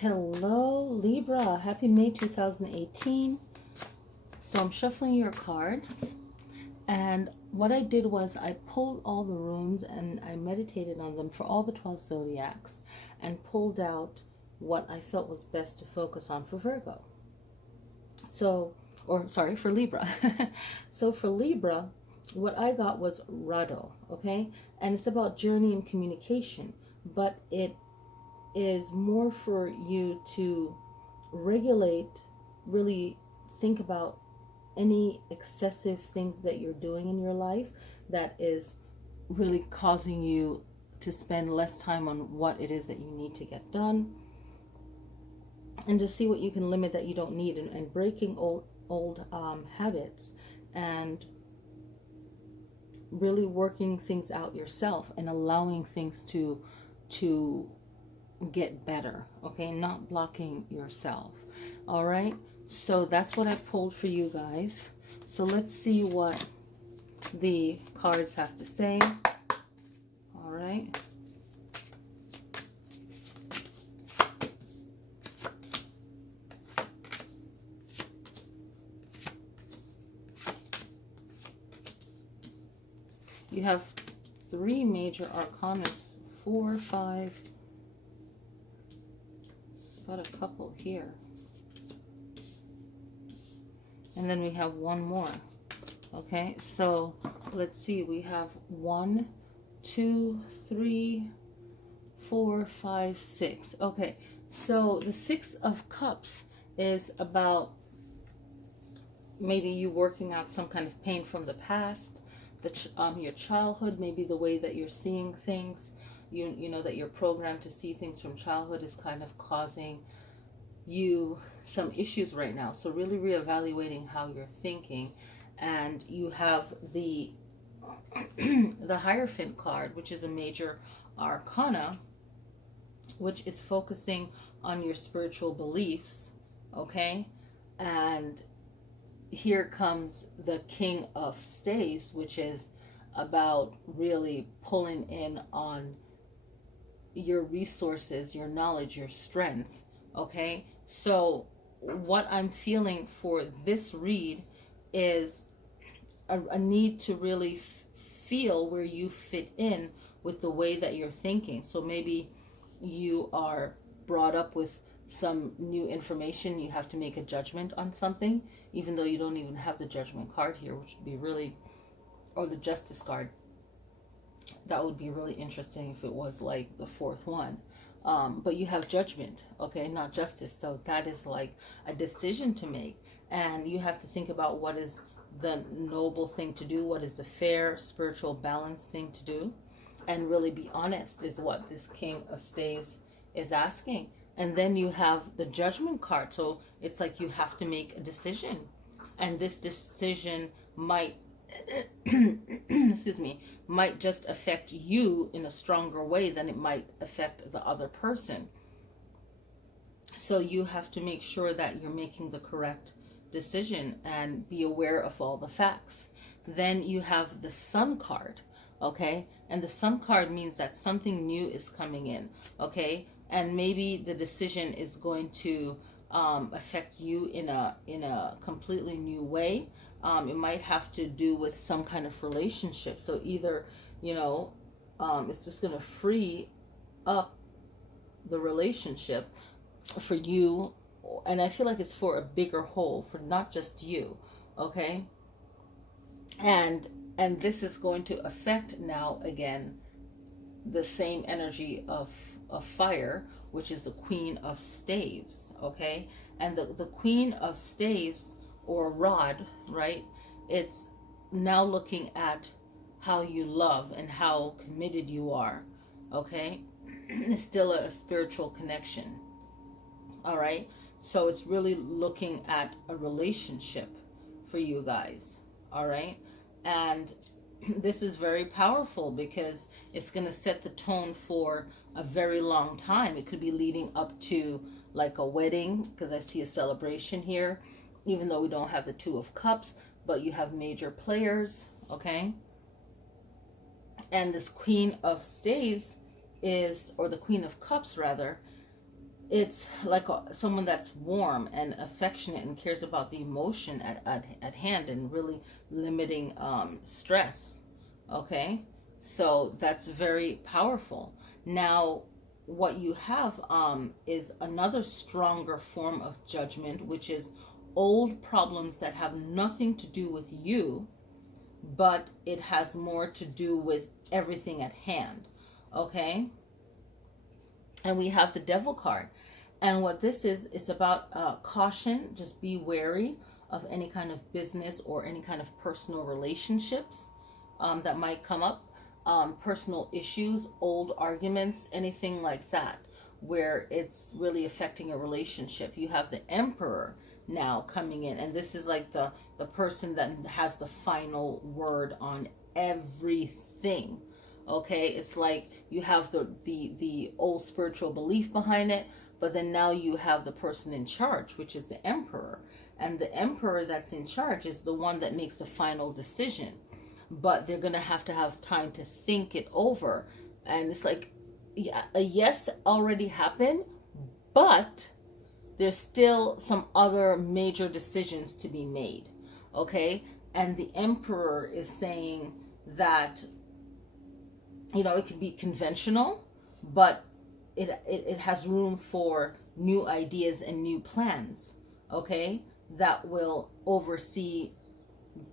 Hello, Libra. Happy May 2018. So I'm shuffling your cards. And what I did was I pulled all the runes and I meditated on them for all the 12 zodiacs and pulled out what I felt was best to focus on for Virgo. For Libra. So for Libra, what I got was Rado, okay? And it's about journey and communication, but it is more for you to regulate, really think about any excessive things that you're doing in your life that is really causing you to spend less time on what it is that you need to get done, and to see what you can limit that you don't need, and breaking old habits, and really working things out yourself and allowing things to get better, okay? Not blocking yourself. All right, so that's what I pulled for you guys. So let's see what the cards have to say. All right, you have three major arcana, 4, 5, got a couple here, and then we have one more. Okay, so let's see, we have 1, 2, 3, 4, 5, 6. Okay, so the 6 of Cups is about maybe you working out some kind of pain from the past, your childhood, maybe the way that you're seeing things. You know that you're programmed to see things from childhood is kind of causing you some issues right now. So really reevaluating how you're thinking. And you have the the Hierophant card, which is a major arcana, which is focusing on your spiritual beliefs, okay? And here comes the King of Staves, which is about really pulling in on your resources, your knowledge, your strength, okay? So what I'm feeling for this read is a need to really feel where you fit in with the way that you're thinking. So maybe you are brought up with some new information, you have to make a judgment on something, even though you don't even have the Judgment card here, which would be really, or the Justice card. That would be really interesting if it was like the fourth one. But you have Judgment, okay, not Justice. So that is like a decision to make. And you have to think about what is the noble thing to do, what is the fair, spiritual, balanced thing to do. And really be honest is what this King of Staves is asking. And then you have the Judgment card. So it's like you have to make a decision. And this decision might excuse me, might just affect you in a stronger way than it might affect the other person. So you have to make sure that you're making the correct decision and be aware of all the facts. Then you have the Sun card, okay? And the Sun card means that something new is coming in, okay? And maybe the decision is going to affect you in a completely new way. It might have to do with some kind of relationship. So either, it's just going to free up the relationship for you. And I feel like it's for a bigger whole, for not just you. Okay. And this is going to affect now again the same energy of fire, which is the Queen of Staves. Okay. And the Queen of Staves, or rod, right? It's now looking at how you love and how committed you are, okay? It's still a spiritual connection, all right? So it's really looking at a relationship for you guys, all right? And this is very powerful because it's going to set the tone for a very long time. It could be leading up to like a wedding, because I see a celebration here, even though we don't have the Two of Cups, but you have major players, okay? And this Queen of Staves is, or the Queen of Cups rather, it's like someone that's warm and affectionate and cares about the emotion at hand, and really limiting stress. Okay, so that's very powerful. Now, what you have is another stronger form of judgment, which is old problems that have nothing to do with you, but it has more to do with everything at hand. Okay, and we have the devil card. And what this is, it's about caution. Just be wary of any kind of business or any kind of personal relationships that might come up, personal issues, old arguments, anything like that, where it's really affecting a relationship. You have the Emperor now coming in, and this is like the person that has the final word on everything. Okay, it's like you have the old spiritual belief behind it, but then now you have the person in charge, which is the Emperor. And the Emperor that's in charge is the one that makes the final decision. But they're going to have time to think it over. And it's like, yeah, a yes already happened, but there's still some other major decisions to be made. Okay? And the Emperor is saying that, you know, it could be conventional, but it has room for new ideas and new plans, okay, that will oversee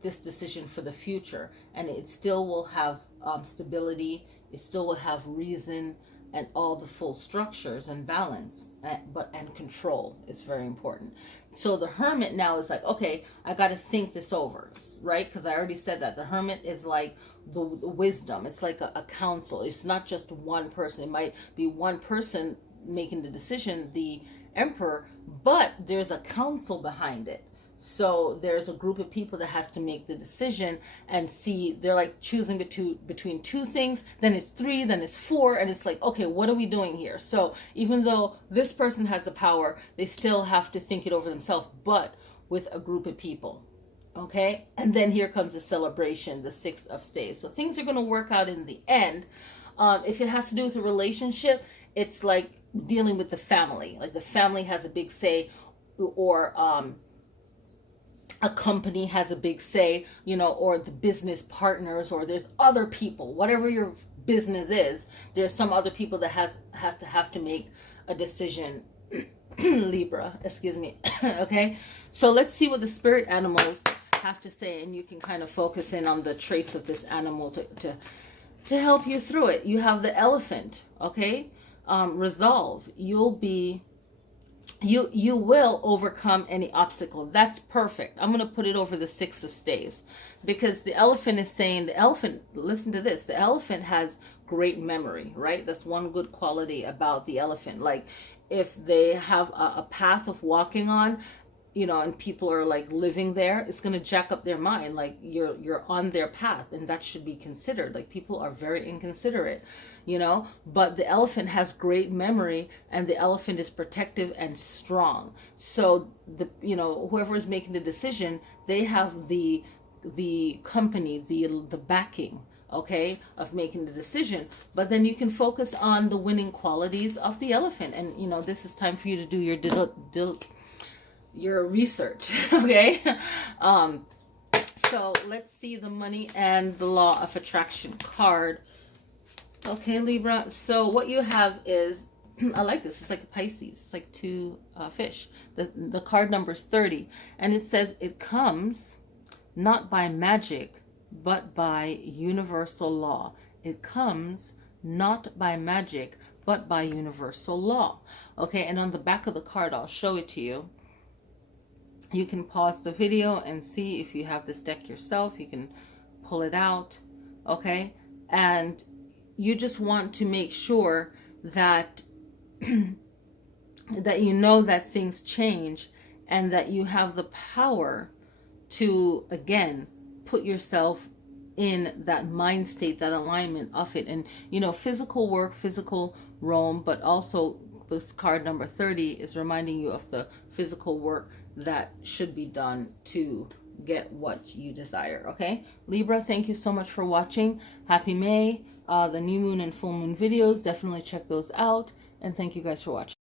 this decision for the future. And it still will have stability, it still will have reason and all the full structures and balance, and control is very important. So the Hermit now is like, okay, I got to think this over, right? Because I already said that the Hermit is like the wisdom. It's like a council. It's not just one person. It might be one person making the decision, the Emperor, but there's a council behind it. So there's a group of people that has to make the decision and see, they're like choosing between two things, then it's three, then it's four, and it's like, okay, what are we doing here? So even though this person has the power, they still have to think it over themselves, but with a group of people. Okay, and then here comes the celebration, the Six of Staves. So things are going to work out in the end. If it has to do with a relationship, it's like dealing with the family. Like the family has a big say, or a company has a big say, you know, or the business partners, or there's other people. Whatever your business is, there's some other people that have to make a decision. Libra, excuse me. Okay, so let's see what the spirit animals have to say, and you can kind of focus in on the traits of this animal to help you through it. You have the Elephant. Okay, resolve. You will overcome any obstacle. That's perfect. I'm going to put it over the Six of Staves, because the Elephant is saying, the elephant, listen to this, the elephant has great memory, right? That's one good quality about the elephant. Like if they have a path of walking on, you know, and people are like living there, it's going to jack up their mind. Like you're on their path, and that should be considered. Like people are very inconsiderate, you know, but the elephant has great memory, and the elephant is protective and strong. So the, you know, whoever is making the decision, they have the company, the backing, okay, of making the decision. But then you can focus on the winning qualities of the elephant, and you know, this is time for you to do your research. Okay, so let's see the Money and the Law of Attraction card. Okay, Libra, so what you have is, I like this, it's like a Pisces, it's like two fish. The card number is 30, and it says it comes not by magic but by universal law. It comes not by magic but by universal law. Okay, and on the back of the card, I'll show it to you. You can pause the video and see if you have this deck yourself. You can pull it out, okay? And you just want to make sure that that you know that things change, and that you have the power to, again, put yourself in that mind state, that alignment of it. And, you know, physical work, physical realm, but also this card number 30 is reminding you of the physical work that should be done to get what you desire. Okay, Libra, thank you so much for watching. Happy May. The new moon and full moon videos, definitely check those out, and thank you guys for watching.